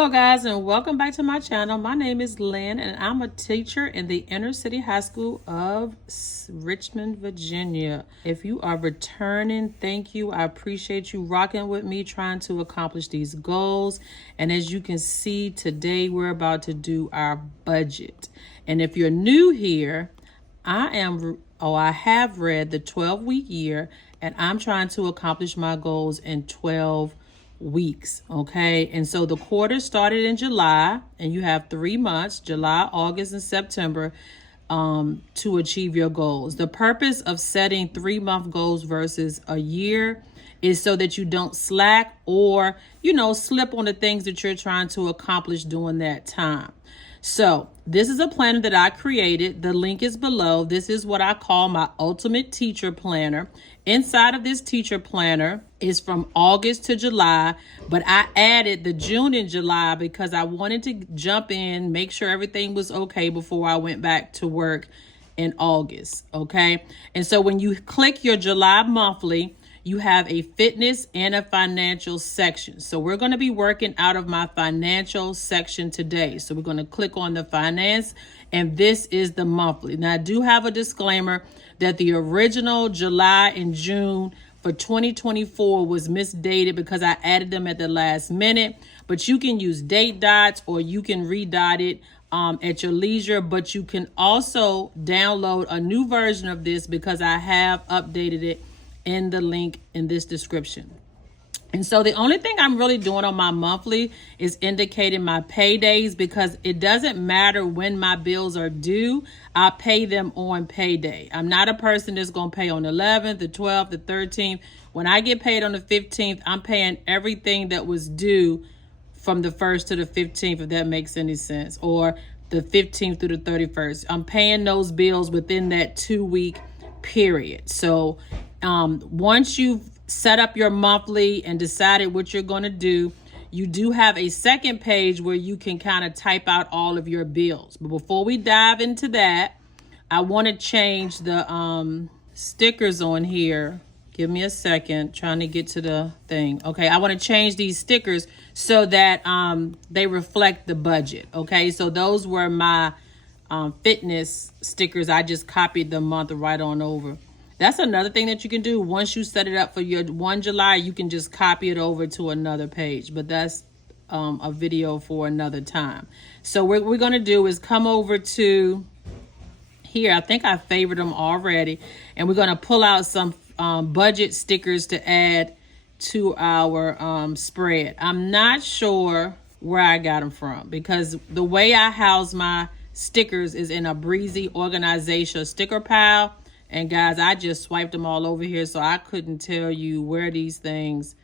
Hello guys, and welcome back to my channel. My name is Lynn and I'm a teacher in the Inner City High School of Richmond, Virginia. If you are returning, thank you. I appreciate you rocking with me trying to accomplish these goals. And as you can see, today we're about to do our budget. And if you're new here, I have read the 12-week year and I'm trying to accomplish my goals in 12 weeks. Okay, and so the quarter started in July and you have 3 months, July, August, and September, to achieve your goals. The purpose of setting 3-month goals versus a year is so that you don't slack or, slip on the things that you're trying to accomplish during that time. So this is a planner that I created. The link is below. This is what I call my ultimate teacher planner. Inside of this teacher planner is from August to July, but I added the June and July because I wanted to jump in, make sure everything was okay before I went back to work in August. Okay. And so when you click your July monthly, you have a fitness and a financial section. So we're going to be working out of my financial section today. So we're going to click on the finance, and this is the monthly. Now I do have a disclaimer that the original July and June for 2024 was misdated because I added them at the last minute, but you can use date dots or you can redot it at your leisure, but you can also download a new version of this because I have updated it in the link in this description. And so the only thing I'm really doing on my monthly is indicating my paydays because it doesn't matter when my bills are due. I pay them on payday. I'm not a person that's going to pay on the 11th, the 12th, the 13th. When I get paid on the 15th, I'm paying everything that was due from the 1st to the 15th, if that makes any sense, or the 15th through the 31st. I'm paying those bills within that 2-week period. So once you've set up your monthly and decided what you're going to do, you do have a second page where you can kind of type out all of your bills. But before we dive into that, I want to change the stickers on here. Give me a second, trying to get to the thing. Okay, I want to change these stickers so that they reflect the budget. Okay, so those were my fitness stickers. I just copied the month right on over. That's another thing that you can do. Once you set it up for your 1 July, you can just copy it over to another page. But that's a video for another time. So what we're going to do is come over to here. I think I favored them already. And we're going to pull out some budget stickers to add to our spread. I'm not sure where I got them from because the way I house my stickers is in a Breezy organization sticker pile. And guys, I just swiped them all over here, so I couldn't tell you where these things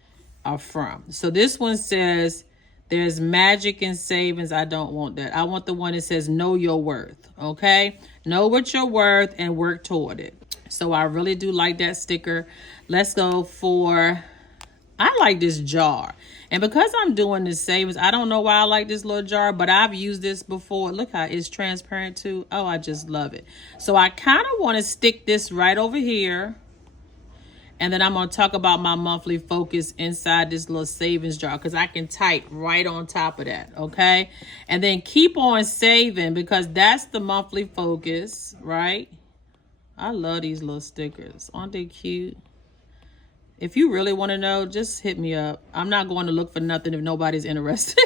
are from. So this one says, there's magic in savings. I don't want that. I want the one that says, know your worth, okay? Know what you're worth and work toward it. So I really do like that sticker. Let's go for, I like this jar. And because I'm doing this savings, I don't know why I like this little jar, but I've used this before. Look how it's transparent too. Oh, I just love it. So I kind of want to stick this right over here. And then I'm going to talk about my monthly focus inside this little savings jar because I can type right on top of that, okay? And then keep on saving because that's the monthly focus, right? I love these little stickers. Aren't they cute? If you really want to know, just hit me up. I'm not going to look for nothing if nobody's interested.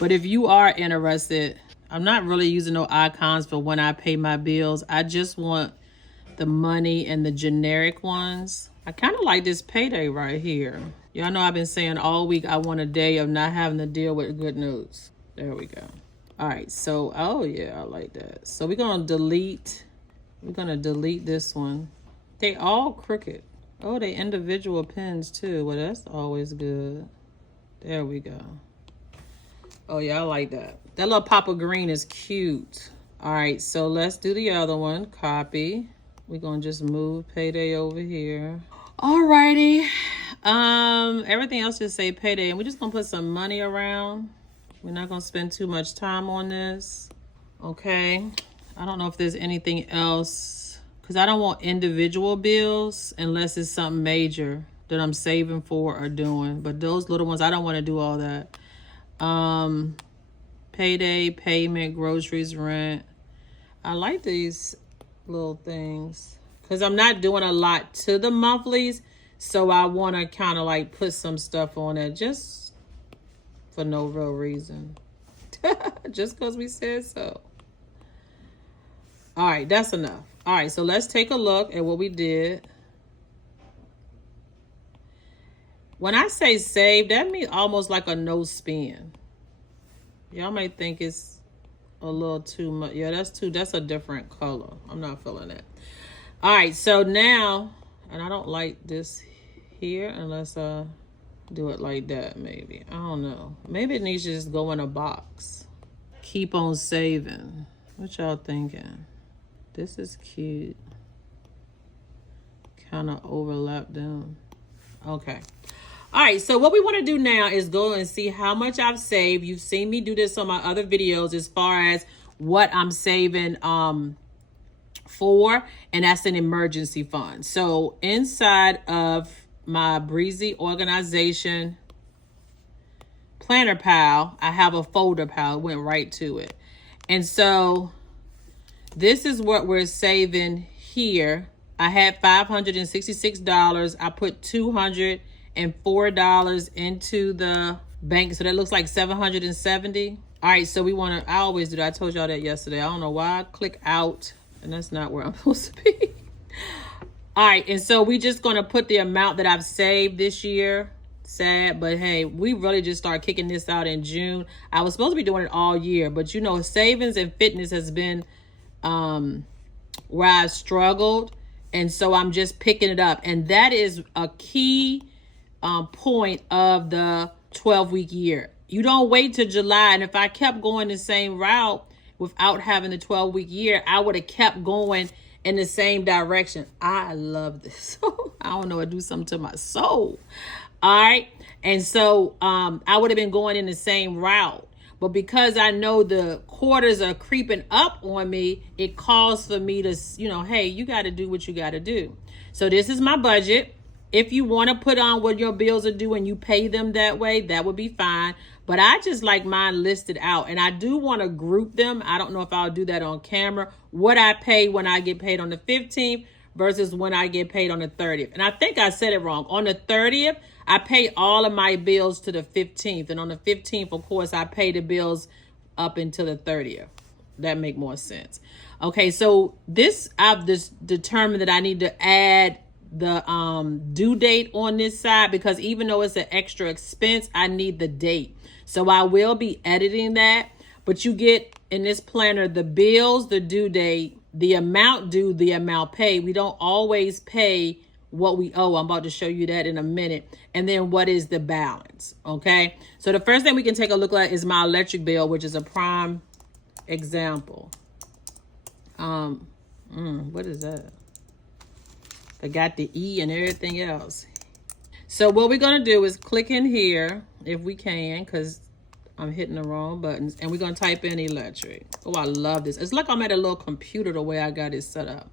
But if you are interested, I'm not really using no icons for when I pay my bills. I just want the money and the generic ones. I kind of like this payday right here. Y'all know I've been saying all week I want a day of not having to deal with good news. There we go. All right, so, oh yeah, I like that. So we're going to delete this one. They all crooked. Oh, they individual pins too. Well, that's always good. There we go. Oh, yeah, I like that. That little pop of green is cute. All right, so let's do the other one. Copy. We're going to just move payday over here. All righty. Everything else just say payday. And we're just going to put some money around. We're not going to spend too much time on this. Okay. I don't know if there's anything else. Because I don't want individual bills unless it's something major that I'm saving for or doing. But those little ones, I don't want to do all that. Payday, payment, groceries, rent. I like these little things because I'm not doing a lot to the monthlies. So I want to kind of like put some stuff on it just for no real reason. Just because we said so. All right, that's enough. All right, so let's take a look at what we did. When I say save, that means almost like a no spin. Y'all might think it's a little too much. Yeah, that's a different color. I'm not feeling that. All right, so now, and I don't like this here unless I do it like that, maybe. I don't know. Maybe it needs to just go in a box. Keep on saving. What y'all thinking? This is cute. Kind of overlap them. Okay. All right, so what we want to do now is go and see how much I've saved. You've seen me do this on my other videos as far as what I'm saving for, and that's an emergency fund. So inside of my Breezy organization planner pile, I have a folder pile. It went right to it. And so this is what we're saving here. I had $566. I put $204 into the bank. So that looks like $770. All right, so we want to, I always do that. I told y'all that yesterday. I don't know why I click out, and that's not where I'm supposed to be. All right, and so we just going to put the amount that I've saved this year. Sad, but hey, we really just started kicking this out in June. I was supposed to be doing it all year, but you know, savings and fitness has been where I've struggled. And so I'm just picking it up. And that is a key point of the 12-week year. You don't wait till July. And if I kept going the same route without having the 12-week year, I would have kept going in the same direction. I love this. I don't know, it do something to my soul. All right. And so I would have been going in the same route. But because I know the quarters are creeping up on me, it calls for me to, you know, hey, you got to do what you got to do. So this is my budget. If you want to put on what your bills are due and you pay them that way, that would be fine. But I just like mine listed out. And I do want to group them. I don't know if I'll do that on camera. What I pay when I get paid on the 15th versus when I get paid on the 30th. And I think I said it wrong. On the 30th, I pay all of my bills to the 15th. And on the 15th, of course, I pay the bills up until the 30th. That make more sense. Okay, so I've just determined that I need to add the due date on this side, because even though it's an extra expense, I need the date. So I will be editing that. But you get in this planner the bills, the due date, the amount due, the amount paid. We don't always pay what we owe. I'm about to show you that in a minute. And then what is the balance? Okay. So the first thing we can take a look at is my electric bill, which is a prime example. What is that? I got the E and everything else. So what we're going to do is click in here if we can, because I'm hitting the wrong buttons, and we're going to type in electric. Oh, I love this. It's like I'm at a little computer the way I got it set up.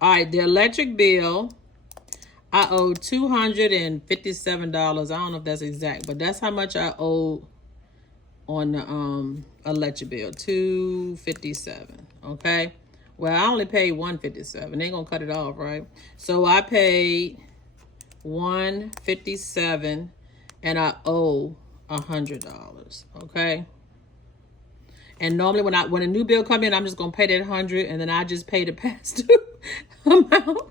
All right. The electric bill, I owe $257. I don't know if that's exact, but that's how much I owe on the electric bill. $257. Okay. Well, I only paid $157. They ain't gonna cut it off, right? So I paid $157, and I owe $100. Okay. And normally when a new bill come in, I'm just gonna pay that $100, and then I just pay the past due amount,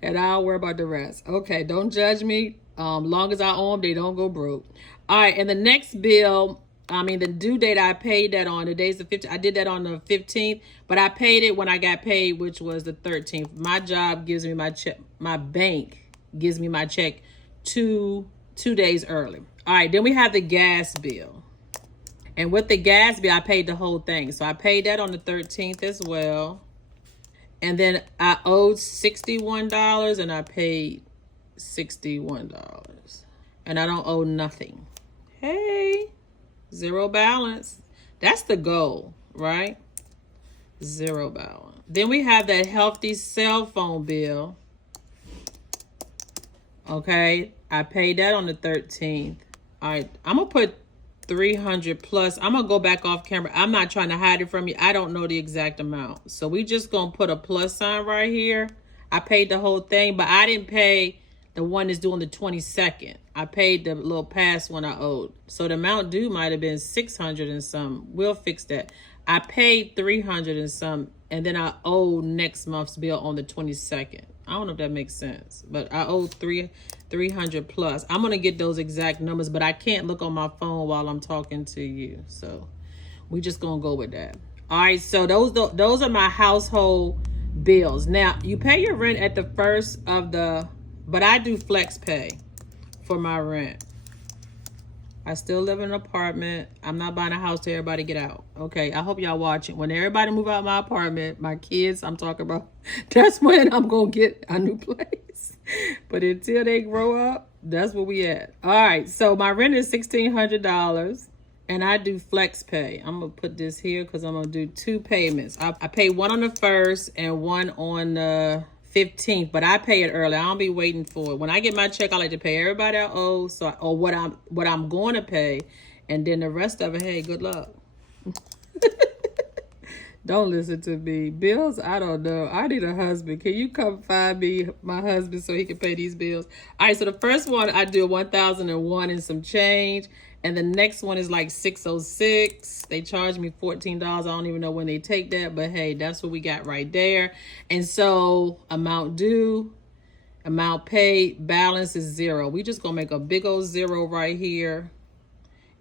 and I'll worry about the rest. Okay, don't judge me. Long as I owe them, they don't go broke. All right, and the next bill, the due date, I paid that on the days the 15th. I did that on the 15th, but I paid it when I got paid, which was the 13th. My job gives me my check. My bank gives me my check two days early. All right, then we have the gas bill. And with the gas bill, I paid the whole thing. So I paid that on the 13th as well. And then I owed $61, and I paid $61. And I don't owe nothing. Hey, zero balance. That's the goal, right? Zero balance. Then we have that healthy cell phone bill. Okay, I paid that on the 13th. All right, I'm going to put 300 plus. I'm gonna go back off camera. I'm not trying to hide it from you. I don't know the exact amount. So we just gonna put a plus sign right here. I paid the whole thing, but I didn't pay the one that's due on the 22nd. I paid the little past one I owed. So the amount due might have been 600 and some. We'll fix that. I paid 300 and some, and then I owe next month's bill on the 22nd. I don't know if that makes sense, but I owe 300 plus. I'm gonna get those exact numbers, but I can't look on my phone while I'm talking to you. So we just gonna go with that. All right, so those are my household bills. Now you pay your rent at the first of the, but I do flex pay for my rent. I still live in an apartment. I'm not buying a house till everybody get out. Okay, I hope y'all watching. When everybody move out of my apartment, my kids I'm talking about, that's when I'm going to get a new place. But until they grow up, that's where we at. All right, so my rent is $1,600 and I do flex pay. I'm going to put this here because I'm going to do 2 payments. I pay one on the 1st and one on the 15th, but I pay it early. I don't be waiting for it. When I get my check, I like to pay everybody I owe, or what I'm going to pay, and then the rest of it, hey, good luck. Don't listen to me. Bills, I don't know. I need a husband. Can you come find me my husband so he can pay these bills? All right, so the first one I do 1,001 and some change. And the next one is like 606. They charge me $14. I don't even know when they take that, but hey, that's what we got right there. And so amount due, amount paid, balance is 0. We just gonna make a big old 0 right here.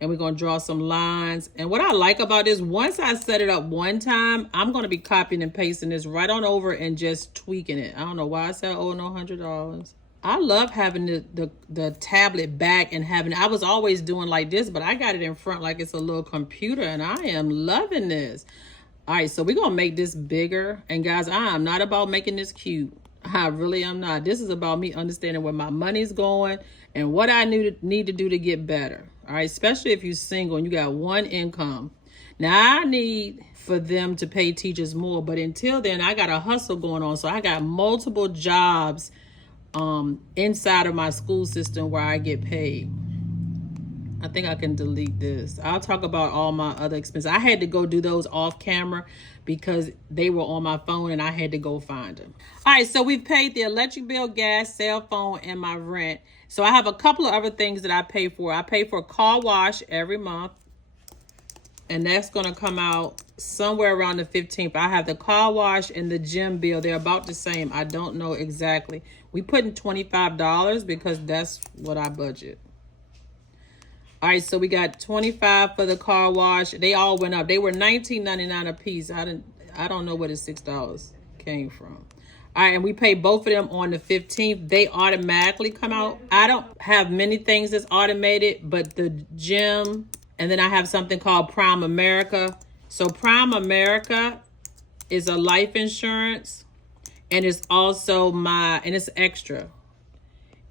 And we're gonna draw some lines. And what I like about this, once I set it up one time, I'm gonna be copying and pasting this right on over and just tweaking it. I don't know why I said, oh, no $100. I love having the tablet back and having, I was always doing like this, but I got it in front like it's a little computer and I am loving this. All right, so we're going to make this bigger. And guys, I am not about making this cute. I really am not. This is about me understanding where my money's going and what I need to do to get better. All right, especially if you're single and you got one income. Now, I need for them to pay teachers more, but until then, I got a hustle going on. So I got multiple jobs inside of my school system where I get paid. I think I can delete this. I'll talk about all my other expenses. I had to go do those off camera because they were on my phone and I had to go find them. All right, so we've paid the electric bill, gas, cell phone, and my rent. So I have a couple of other things that I pay for. I pay for a car wash every month, and that's going to come out somewhere around the 15th. I have the car wash and the gym bill. They're about the same. I don't know exactly. We put in $25 because that's what I budget. All right, so we got $25 for the car wash. They all went up. They were $19.99 a piece. I don't know where the $6 came from. All right, and we pay both of them on the 15th. They automatically come out. I don't have many things that's automated, but the gym, and then I have something called Prime America. So Prime America is a life insurance, and it's also and it's extra.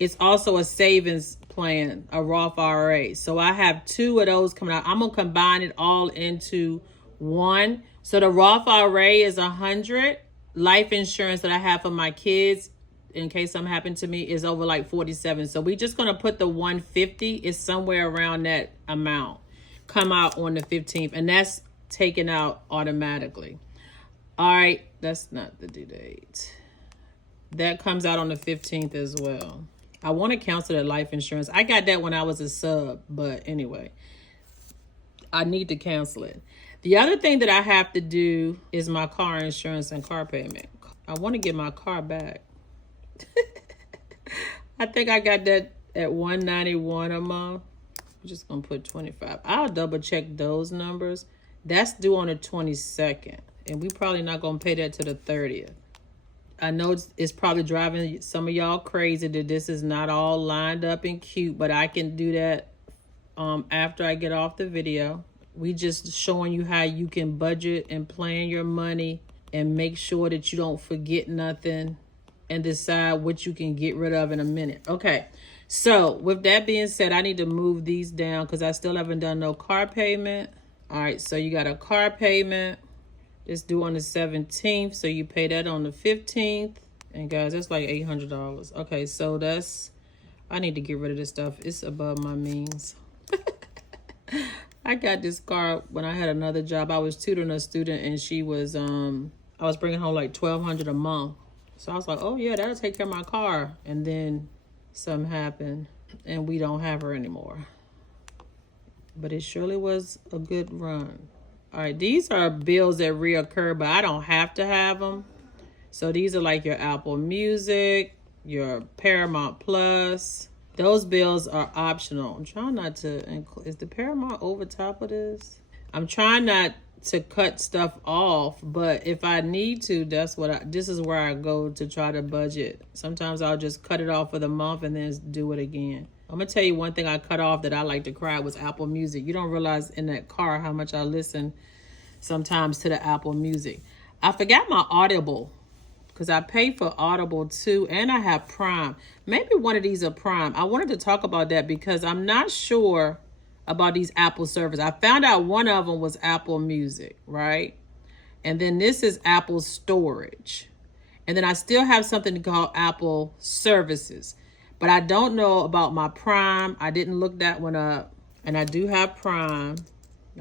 It's also a savings plan, a Roth IRA. So I have 2 of those coming out. I'm gonna combine it all into one. So the Roth IRA is 100. Life insurance that I have for my kids, in case something happened to me, is over like 47. So we just gonna put the 150 is somewhere around that amount. Come out on the 15th, and that's taken out automatically. All right, that's not the due date. That comes out on the 15th as well. I want to cancel that life insurance. I got that when I was a sub, but anyway, I need to cancel it. The other thing that I have to do is my car insurance and car payment. I want to get my car back. I think I got that at $191 a month. I'm just going to put 25. I'll double check those numbers. That's due on the 22nd. And we probably not going to pay that to the 30th. I know it's probably driving some of y'all crazy that this is not all lined up and cute, but I can do that after I get off the video. We just showing you how you can budget and plan your money and make sure that you don't forget nothing and decide what you can get rid of in a minute. Okay, so with that being said, I need to move these down because I still haven't done no car payment. All right, so you got a car payment. It's due on the 17th, so you pay that on the 15th. And guys, that's like $800. Okay, so I need to get rid of this stuff. It's above my means. I got this car when I had another job. I was tutoring a student, and she was I was bringing home like $1,200 a month. So I was like, oh yeah, that'll take care of my car. And then something happened, and we don't have her anymore. But it surely was a good run. All right, these are bills that reoccur, but I don't have to have them. So these are like your Apple Music, your Paramount Plus. Those bills are optional. I'm trying not to include. Is the Paramount over top of this? I'm trying not to cut stuff off, but if I need to, this is where I go to try to budget. Sometimes I'll just cut it off for the month and then do it again. I'm gonna tell you one thing I cut off that I like to cry was Apple Music. You don't realize in that car how much I listen sometimes to the Apple Music. I forgot my Audible because I pay for Audible too, and I have Prime. Maybe one of these are Prime. I wanted to talk about that because I'm not sure about these Apple servers. I found out one of them was Apple Music, right? And then this is Apple Storage. And then I still have something called Apple Services. But I don't know about my Prime. I didn't look that one up. And I do have Prime.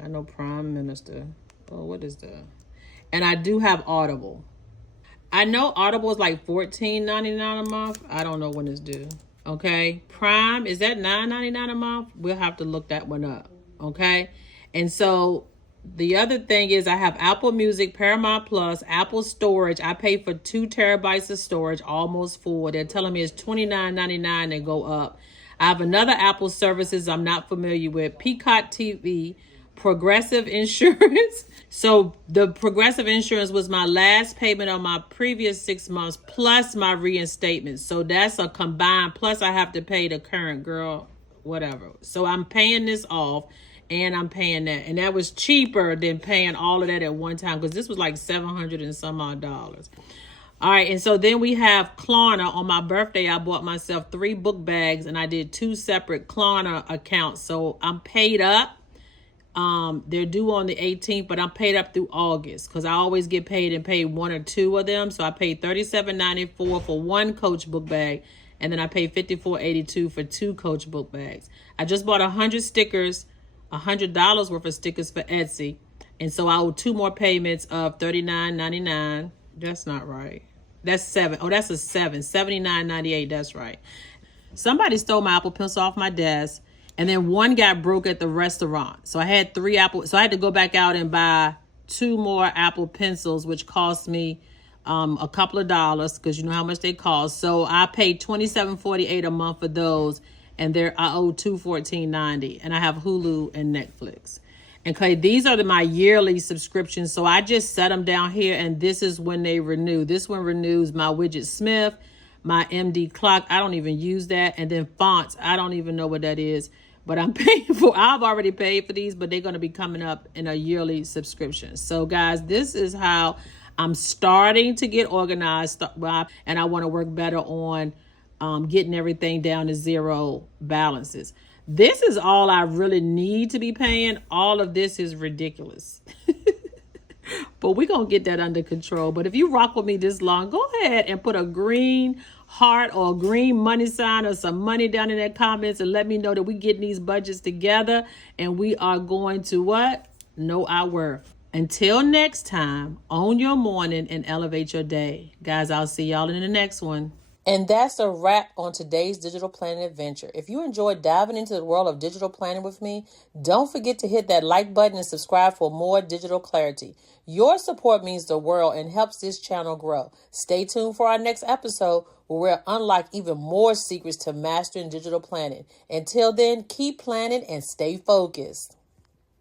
I know Prime Minister. Oh, what is that? And I do have Audible. I know Audible is like $14.99 a month. I don't know when it's due. Okay. Prime, is that $9.99 a month? We'll have to look that one up. Okay. And so the other thing is I have Apple Music, Paramount Plus, Apple Storage. I pay for 2 terabytes of storage, almost full. They're telling me it's $29.99 and go up. I have another Apple Services I'm not familiar with, Peacock TV, Progressive Insurance. So the Progressive Insurance was my last payment on my previous 6 months plus my reinstatement. So that's a combined, plus I have to pay the current girl, whatever. So I'm paying this off. And I'm paying that. And that was cheaper than paying all of that at one time because this was like $700 and some odd dollars. All right. And so then we have Klarna. On my birthday, I bought myself 3 book bags and I did 2 separate Klarna accounts. So I'm paid up. They're due on the 18th, but I'm paid up through August because I always get paid and pay 1 or 2 of them. So I paid $37.94 for 1 Coach book bag. And then I paid $54.82 for 2 Coach book bags. I just bought 100 stickers. $100 worth of stickers for Etsy. And so I owe 2 more payments of $39.99. That's not right. That's 7. Oh, that's a 7. $79.98. That's right. Somebody stole my Apple Pencil off my desk. And then 1 got broke at the restaurant. So I had 3 Apple. So I had to go back out and buy 2 more Apple Pencils, which cost me a couple of dollars because you know how much they cost. So I paid $27.48 a month for those. And I owe $214.90, and I have Hulu and Netflix. And okay, these are my yearly subscriptions. So I just set them down here, and this is when they renew. This one renews my Widget Smith, my MD Clock. I don't even use that. And then fonts. I don't even know what that is, but I'm paying for. I've already paid for these, but they're going to be coming up in a yearly subscription. So guys, this is how I'm starting to get organized, and I want to work better on getting everything down to 0 balances. This is all I really need to be paying. All of this is ridiculous. But we're going to get that under control. But if you rock with me this long, go ahead and put a green heart or a green money sign or some money down in the comments and let me know that we're getting these budgets together and we are going to what? Know our worth. Until next time, own your morning and elevate your day. Guys, I'll see y'all in the next one. And that's a wrap on today's digital planning adventure. If you enjoyed diving into the world of digital planning with me, don't forget to hit that like button and subscribe for more digital clarity. Your support means the world and helps this channel grow. Stay tuned for our next episode where we'll unlock even more secrets to mastering digital planning. Until then, keep planning and stay focused.